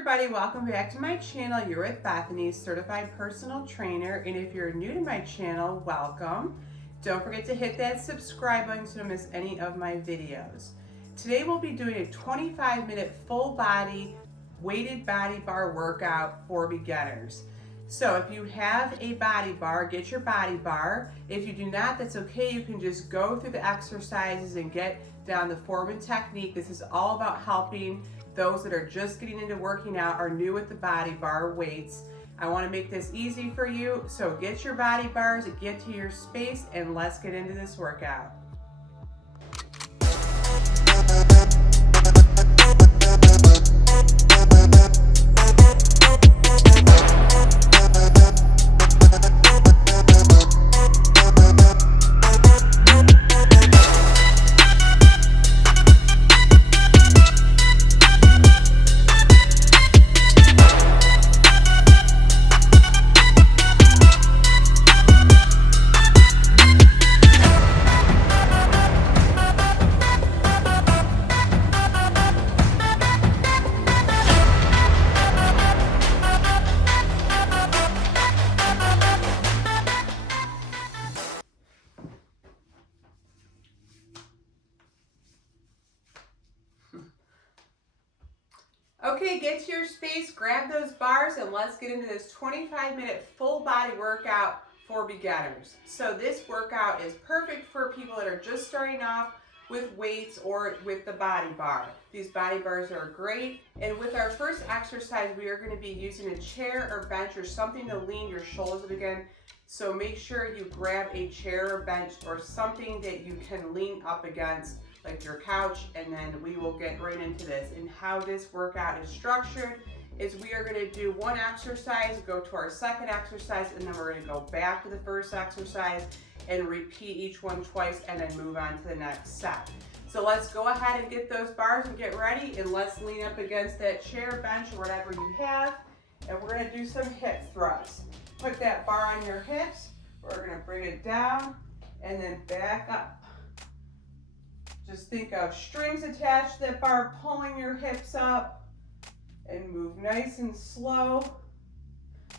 everybody, welcome back to my channel. You're with Bethany, certified personal trainer, and if you're new to my channel, welcome. Don't forget to hit that subscribe button so you don't miss any of my videos. Today we'll be doing a 25-minute full body weighted body bar workout for beginners. So if you have a body bar, get your body bar. If you do not, that's okay. You can just go through the exercises and get down the form and technique. This is all about helping those that are just getting into working out, are new with the body bar weights. I want to make this easy for you, so get your body bars, get to your space, and let's get into this workout. Okay, get to your space, grab those bars, and let's get into this 25-minute full body workout for beginners. So this workout is perfect for people that are just starting off with weights or with the body bar. These body bars are great. And with our first exercise, we are going to be using a chair or bench or something to lean your shoulders up again. So make sure you grab a chair or bench or something that you can lean up against, like your couch, and then we will get right into this. And how this workout is structured is we are going to do one exercise, go to our second exercise, and then we're going to go back to the first exercise and repeat each one twice and then move on to the next set. So let's go ahead and get those bars and get ready, and let's lean up against that chair, bench, or whatever you have, and we're going to do some hip thrusts. Put that bar on your hips, we're going to bring it down and then back up. Just think of strings attached to that bar, pulling your hips up, and move nice and slow.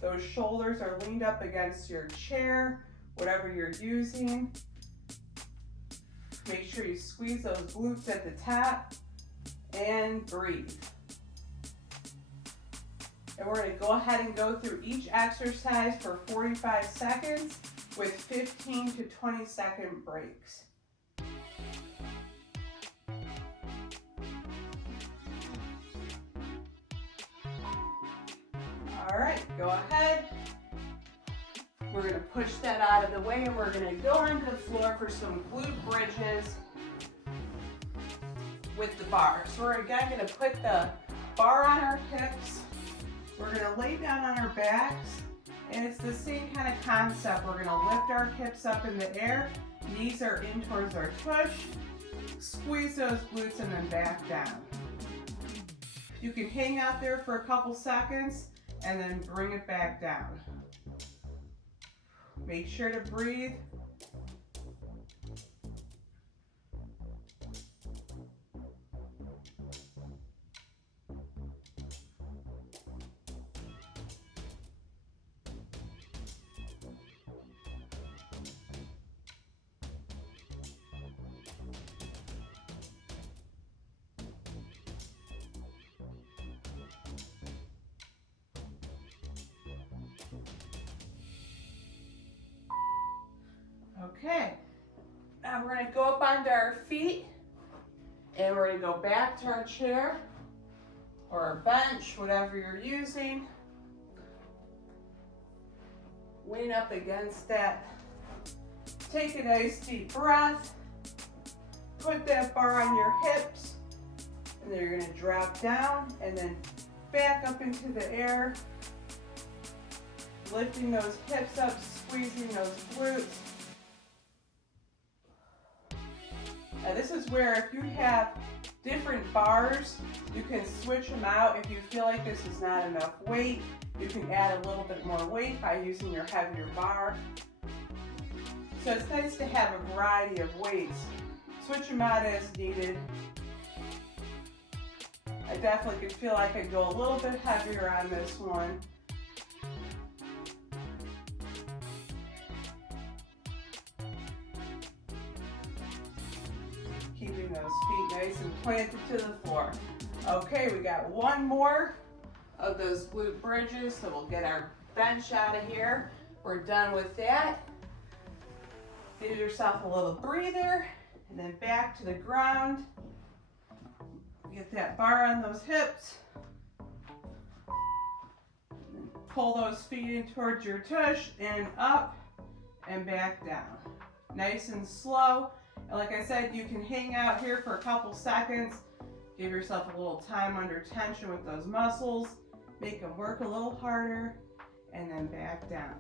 Those shoulders are leaned up against your chair, whatever you're using. Make sure you squeeze those glutes at the top and breathe. And we're going to go ahead and go through each exercise for 45 seconds with 15 to 20 second breaks. All right, go ahead. We're going to push that out of the way, and we're going to go onto the floor for some glute bridges with the bar. So we're again going to put the bar on our hips. We're going to lay down on our backs, and it's the same kind of concept. We're going to lift our hips up in the air. Knees are in towards our tush. Squeeze those glutes and then back down. You can hang out there for a couple seconds and then bring it back down. Make sure to breathe. Okay, now we're going to go up onto our feet, and we're going to go back to our chair or our bench, whatever you're using. Lean up against that. Take a nice deep breath. Put that bar on your hips, and then you're going to drop down and then back up into the air. Lifting those hips up, squeezing those glutes. Now this is where if you have different bars, you can switch them out. If you feel like this is not enough weight, you can add a little bit more weight by using your heavier bar. So it's nice to have a variety of weights. Switch them out as needed. I definitely could feel like I could go a little bit heavier on this one. Keeping those feet nice and planted to the floor. Okay, we got one more of those glute bridges, so we'll get our bench out of here. We're done with that. Give yourself a little breather, and then back to the ground. Get that bar on those hips. Pull those feet in towards your tush, and up and back down. Nice and slow. And like I said, you can hang out here for a couple seconds. Give yourself a little time under tension with those muscles. Make them work a little harder, and then back down.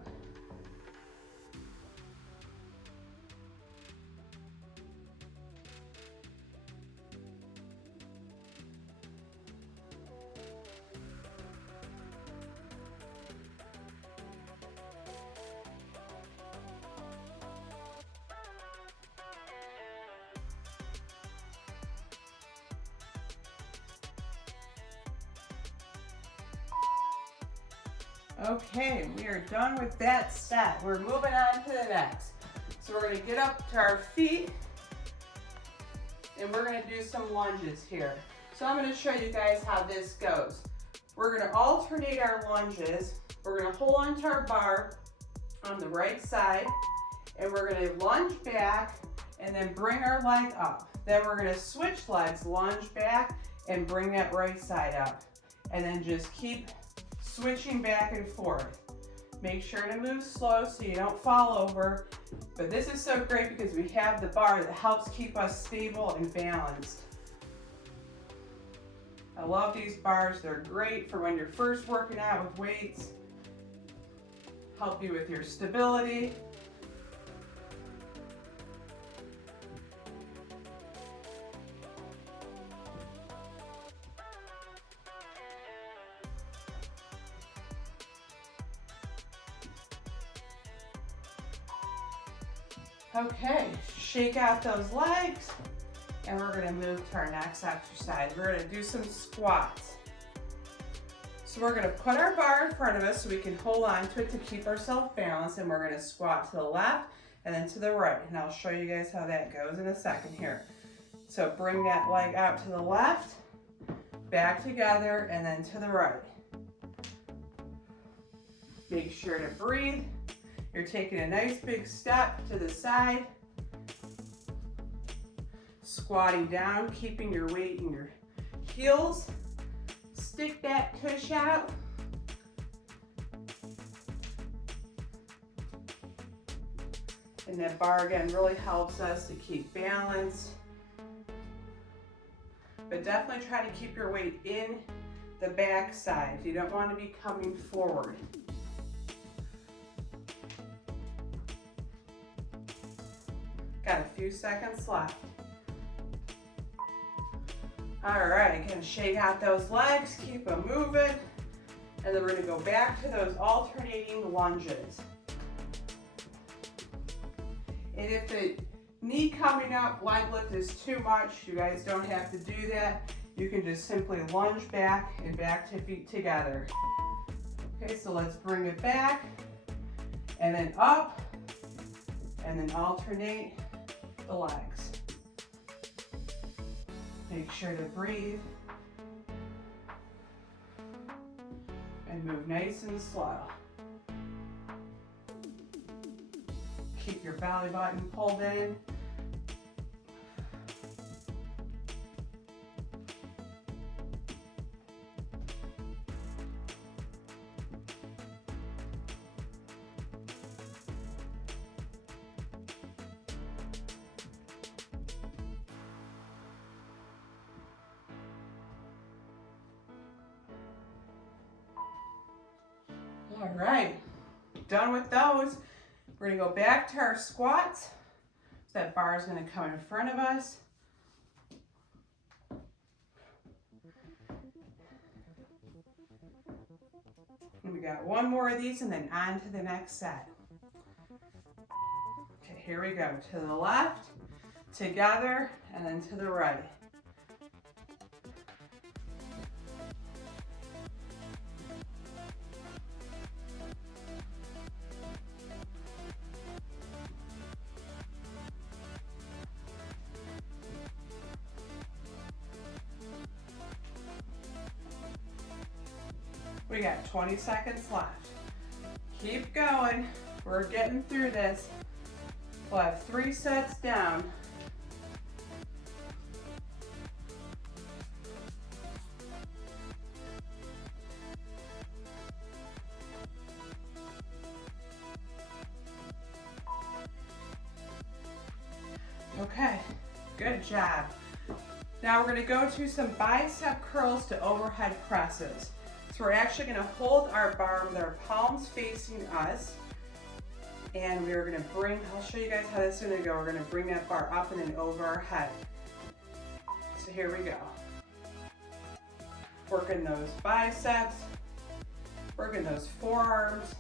Okay, we are done with that set. We're moving on to the next. So we're going to get up to our feet, and we're going to do some lunges here. So I'm going to show you guys how this goes. We're going to alternate our lunges. We're going to hold onto our bar on the right side, and we're going to lunge back and then bring our leg up. Then we're going to switch legs, lunge back, and bring that right side up. And then just keep switching back and forth. Make sure to move slow so you don't fall over. But this is so great because we have the bar that helps keep us stable and balanced. I love these bars. They're great for when you're first working out with weights. Help you with your stability. Okay, shake out those legs, and we're going to move to our next exercise. We're going to do some squats. So we're going to put our bar in front of us so we can hold on to it to keep ourselves balanced, and we're going to squat to the left and then to the right. And I'll show you guys how that goes in a second here. So bring that leg out to the left, back together, and then to the right. Make sure to breathe. You're taking a nice big step to the side, squatting down, keeping your weight in your heels. Stick that tush out. And that bar again really helps us to keep balance. But definitely try to keep your weight in the back side. You don't want to be coming forward. Got a few seconds left. All right, gonna shake out those legs, keep them moving, and then we're gonna go back to those alternating lunges. And if the knee coming up, leg lift is too much, you guys don't have to do that. You can just simply lunge back and back to feet together. Okay, so let's bring it back, and then up, and then alternate the legs. Make sure to breathe and move nice and slow. Keep your belly button pulled in. All right, done with those. We're gonna go back to our squats. So that bar is gonna come in front of us. And we got one more of these and then on to the next set. Okay, here we go. To the left, together, and then to the right. We got 20 seconds left. Keep going. We're getting through this. We'll have 3 sets down. Okay, good job. Now we're gonna go to some bicep curls to overhead presses. So we're actually gonna hold our bar with our palms facing us. And we're gonna I'll show you guys how this is gonna go. We're gonna bring that bar up and then over our head. So here we go. Working those biceps, working those forearms,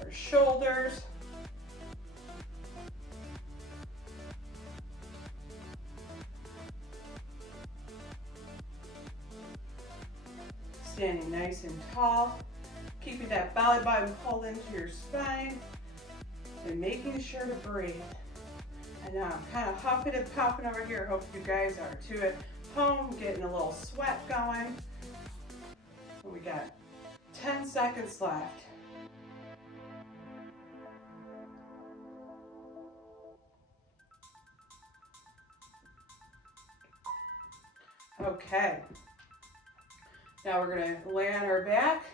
our shoulders. Standing nice and tall, keeping that belly button pulled into your spine, and making sure to breathe. And now I'm kind of huffing and puffing over here. Hope you guys are too at home, getting a little sweat going. We got 10 seconds left. Okay. Now we're gonna lay on our back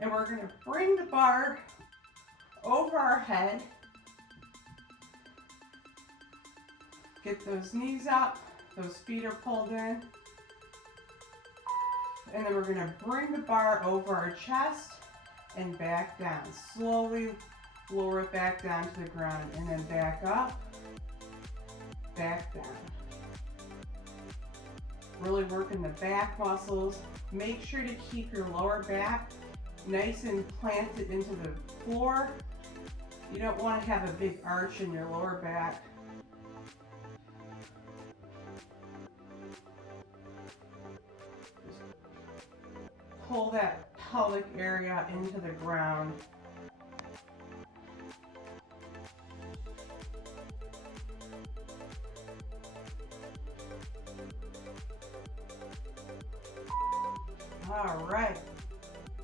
and we're gonna bring the bar over our head. Get those knees up, those feet are pulled in. And then we're gonna bring the bar over our chest and back down. Slowly lower it back down to the ground and then back up, back down. Really working the back muscles. Make sure to keep your lower back nice and planted into the floor. You don't want to have a big arch in your lower back. Just pull that pelvic area into the ground. All right,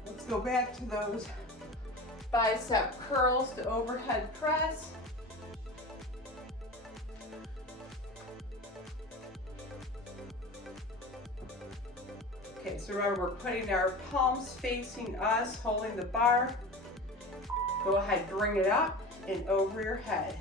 let's go back to those bicep curls to overhead press. Okay, so remember we're putting our palms facing us, holding the bar. Go ahead, bring it up and over your head.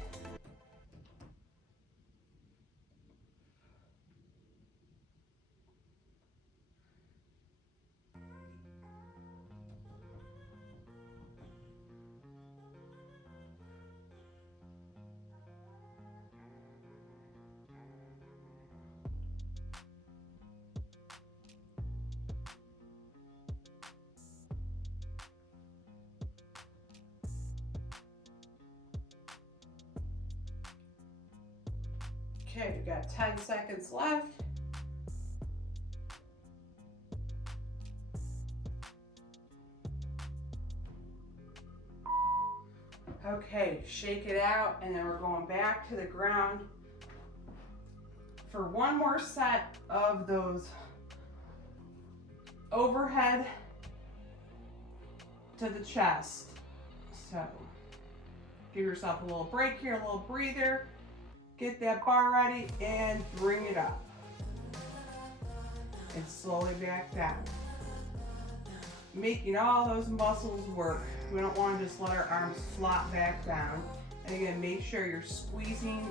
Okay, we've got 10 seconds left. Okay, shake it out, and then we're going back to the ground for one more set of those overhead to the chest. So give yourself a little break here, a little breather. Get that bar ready and bring it up. And slowly back down. Making all those muscles work. We don't want to just let our arms flop back down. And again, make sure you're squeezing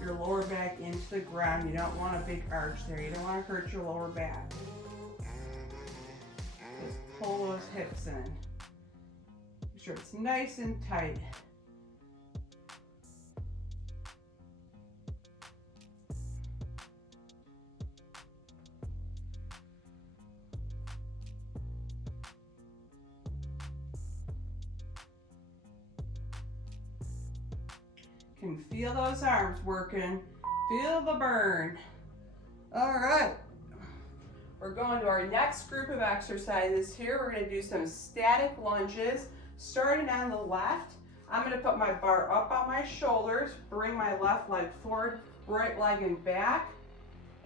your lower back into the ground. You don't want a big arch there. You don't want to hurt your lower back. Just pull those hips in. Make sure it's nice and tight. Can feel those arms working. Feel the burn. All right. We're going to our next group of exercises here. We're going to do some static lunges. Starting on the left, I'm going to put my bar up on my shoulders, bring my left leg forward, right leg and back,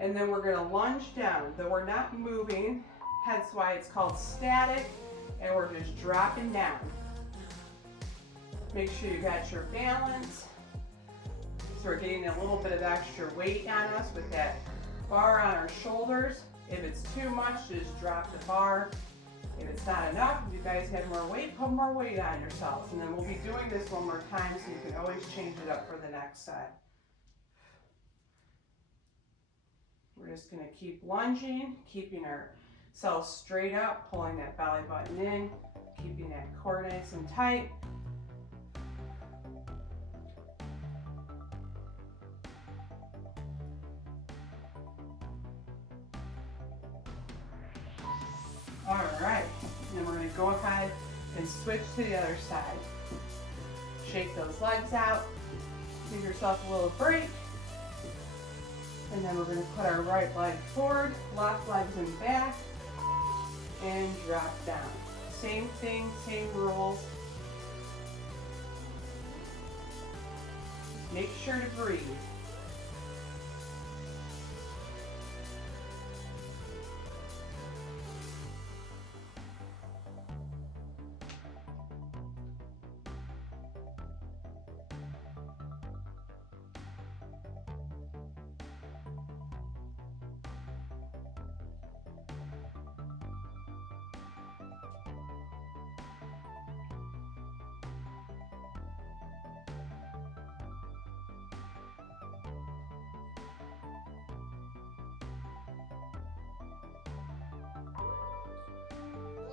And then we're gonna lunge down, though we're not moving, hence why it's called static, and we're just dropping down. Make sure you got your balance. So we're getting a little bit of extra weight on us with that bar on our shoulders. If it's too much, just drop the bar. If it's not enough, if you guys have more weight, put more weight on yourselves. And then we'll be doing this one more time so you can always change it up for the next side. We're just gonna keep lunging, keeping ourselves straight up, pulling that belly button in, keeping that core nice and tight. All right, and then we're gonna go ahead and switch to the other side. Shake those legs out, give yourself a little break. And then we're gonna put our right leg forward, left leg's in back, and drop down. Same thing, same rules. Make sure to breathe.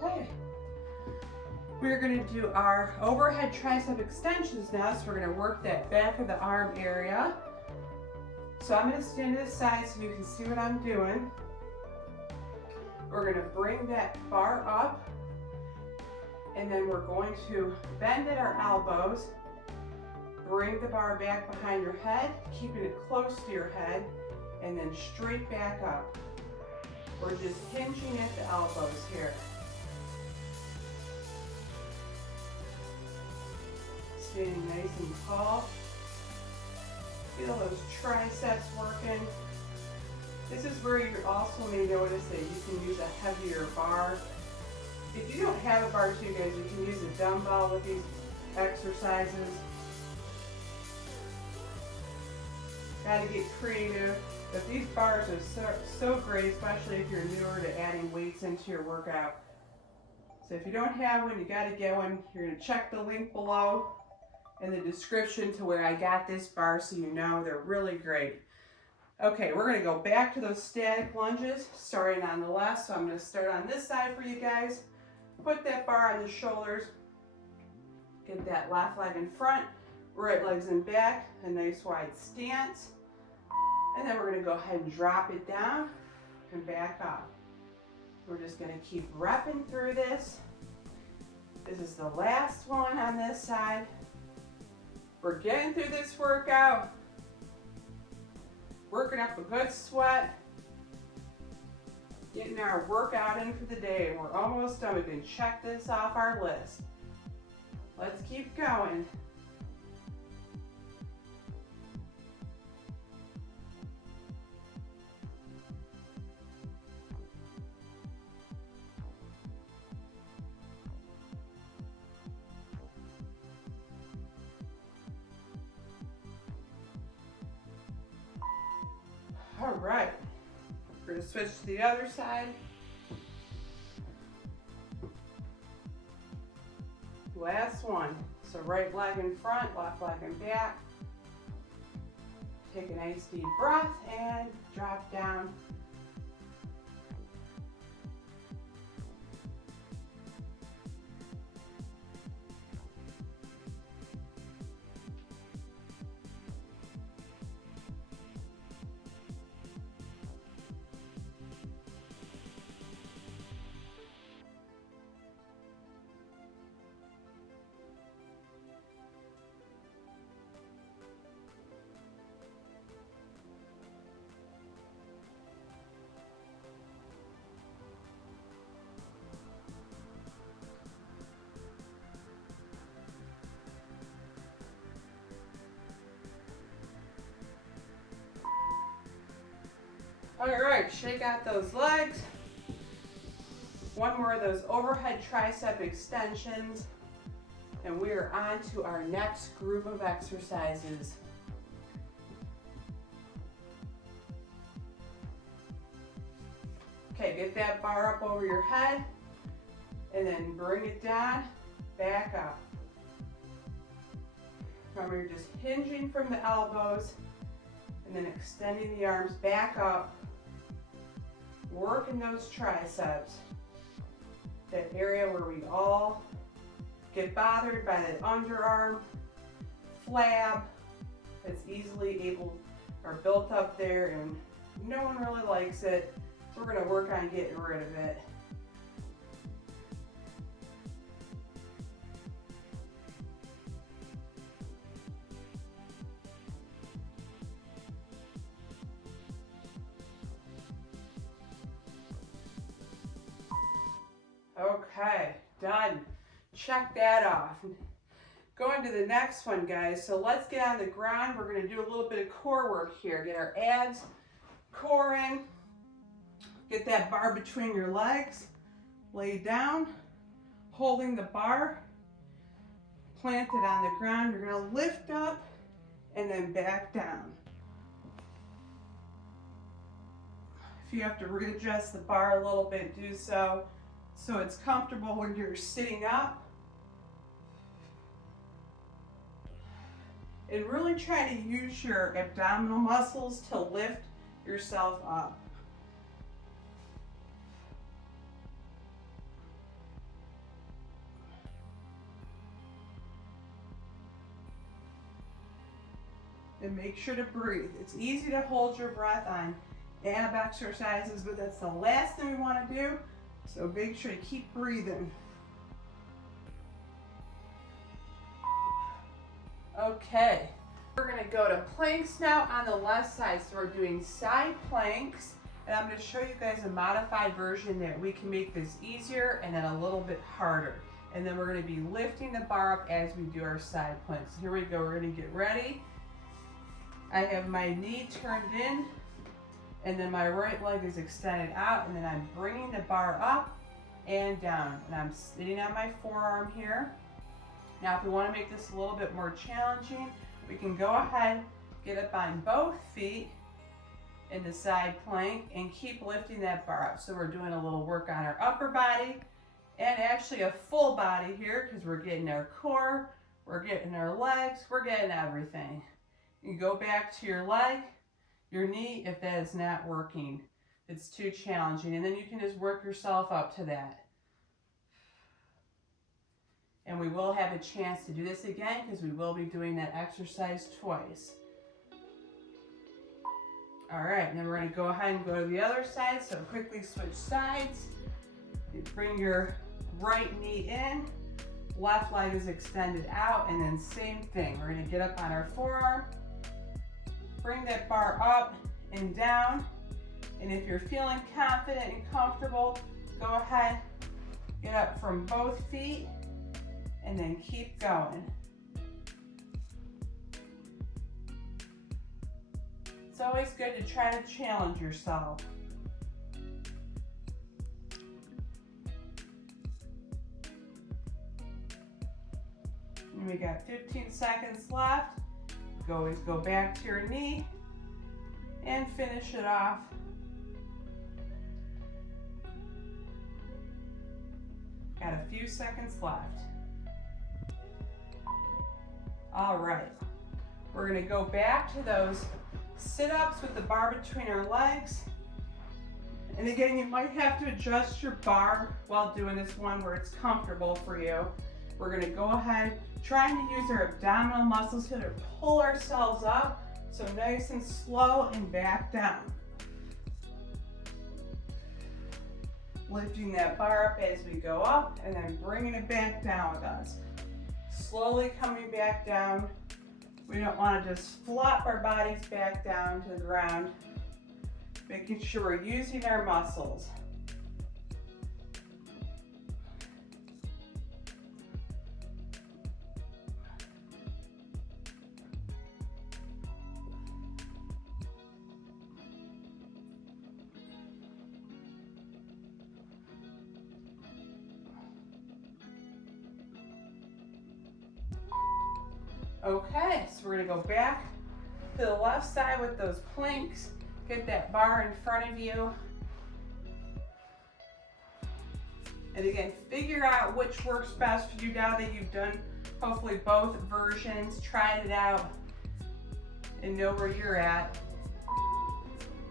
Okay. We're going to do our overhead tricep extensions now, so we're going to work that back of the arm area. So I'm going to stand to the side so you can see what I'm doing. We're going to bring that bar up, and then we're going to bend at our elbows, bring the bar back behind your head, keeping it close to your head, and then straight back up. We're just hinging at the elbows here. Standing nice and tall. Feel those triceps working. This is where you also may notice that you can use a heavier bar. If you don't have a bar too, guys, you can use a dumbbell with these exercises. Got to get creative. But these bars are so great, especially if you're newer to adding weights into your workout. So if you don't have one, you got to get one. You're going to check the link below in the description to where I got this bar so you know they're really great. Okay, we're going to go back to those static lunges, starting on the left. So I'm going to start on this side for you guys. Put that bar on the shoulders. Get that left leg in front, right leg's in back, a nice wide stance. And then we're going to go ahead and drop it down and back up. We're just going to keep repping through this. This is the last one on this side. We're getting through this workout. Working up a good sweat. Getting our workout in for the day. We're almost done. We can check this off our list. Let's keep going. All right, we're going to switch to the other side. Last one. So right leg in front, left leg in back. Take a nice deep breath and drop down. All right, shake out those legs. One more of those overhead tricep extensions, and we are on to our next group of exercises. Okay, get that bar up over your head, and then bring it down, back up. Remember, you're just hinging from the elbows, and then extending the arms back up, working those triceps. That area where we all get bothered by that underarm flab that's easily able or built up there, and no one really likes it. So we're going to work on getting rid of it. Okay, done. Check that off. Going to the next one, guys. So let's get on the ground. We're going to do a little bit of core work here. Get our abs, core in. Get that bar between your legs. Lay down, holding the bar. Plant it on the ground. You're going to lift up and then back down. If you have to readjust the bar a little bit, do so it's comfortable when you're sitting up. And really try to use your abdominal muscles to lift yourself up. And make sure to breathe. It's easy to hold your breath on ab exercises, but that's the last thing we want to do. So make sure to keep breathing. Okay, we're going to go to planks now on the left side. So we're doing side planks, and I'm going to show you guys a modified version that we can make this easier and then a little bit harder. And then we're going to be lifting the bar up as we do our side planks. Here we go, we're going to get ready. I have my knee turned in, and then my right leg is extended out, and then I'm bringing the bar up and down, and I'm sitting on my forearm here. Now, if we want to make this a little bit more challenging, we can go ahead, get up on both feet in the side plank, and keep lifting that bar up. So we're doing a little work on our upper body, and actually a full body here, because we're getting our core, we're getting our legs, we're getting everything. You go back to your leg, your knee, if that is not working. It's too challenging, and then you can just work yourself up to that. And we will have a chance to do this again because we will be doing that exercise twice. All right, and then we're going to go ahead and go to the other side. So quickly switch sides. You bring your right knee in, left leg is extended out, and then same thing. We're going to get up on our forearm, bring that bar up and down. And if you're feeling confident and comfortable, go ahead, get up from both feet, and then keep going. It's always good to try to challenge yourself. And we got 15 seconds left. Always go back to your knee and finish it off. Got a few seconds left. All right, we're gonna go back to those sit-ups with the bar between our legs. And again, you might have to adjust your bar while doing this one where it's comfortable for you. We're gonna go ahead, trying to use our abdominal muscles here to pull ourselves up. So nice and slow and back down. Lifting that bar up as we go up and then bringing it back down with us. Slowly coming back down. We don't want to just flop our bodies back down to the ground. Making sure we're using our muscles. Okay, so we're gonna go back to the left side with those planks. Get that bar in front of you. And again, figure out which works best for you now that you've done hopefully both versions, tried it out, and know where you're at.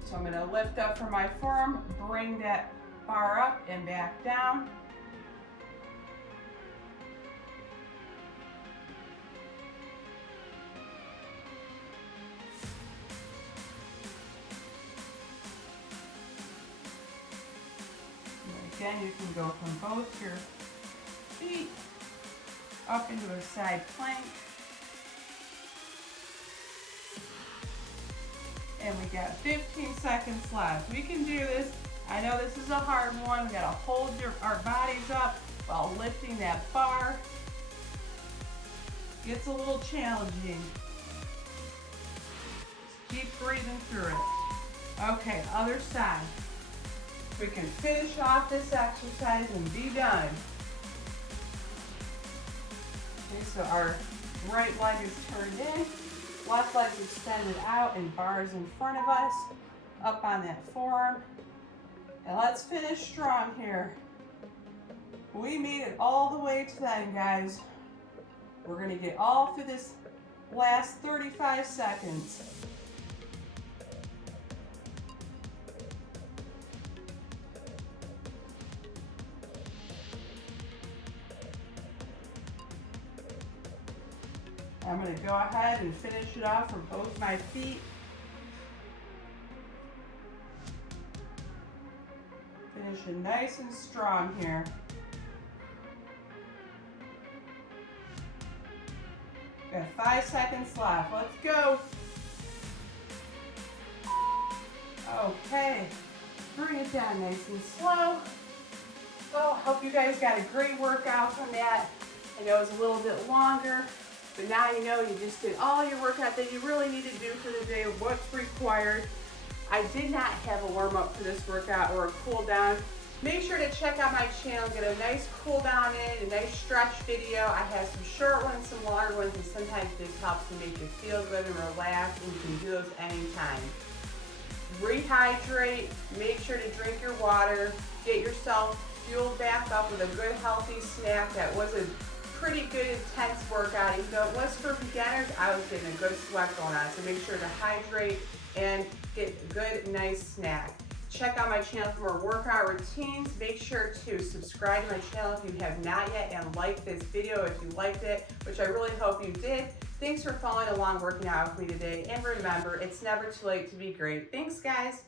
So I'm gonna lift up from my forearm, bring that bar up and back down. And again, you can go from both your feet up into a side plank. And we got 15 seconds left. We can do this. I know this is a hard one. We gotta hold our bodies up while lifting that bar. Gets a little challenging. Just keep breathing through it. Okay, other side. We can finish off this exercise and be done. Okay, so our right leg is turned in. Left leg extended out and bars in front of us, up on that forearm. And let's finish strong here. We made it all the way to the end, guys. We're gonna get all through this last 35 seconds. I'm going to go ahead and finish it off for both my feet. Finishing nice and strong here. Got 5 seconds left. Let's go. Okay, bring it down nice and slow. Oh, hope you guys got a great workout from that. I know it was a little bit longer. But now you know you just did all your workout that you really need to do for the day, what's required. I did not have a warm up for this workout or a cool down. Make sure to check out my channel, get a nice cool down in, a nice stretch video. I have some short ones, some longer ones, and sometimes this helps to make you feel good and relax, and you can do those anytime. Rehydrate, make sure to drink your water, get yourself fueled back up with a good healthy snack. That was a pretty good intense workout. Even though it was for beginners, I was getting a good sweat going on. So make sure to hydrate and get a good nice snack. Check out my channel for more workout routines. Make sure to subscribe to my channel if you have not yet, and like this video if you liked it, which I really hope you did. Thanks for following along working out with me today, and remember, it's never too late to be great. Thanks, guys.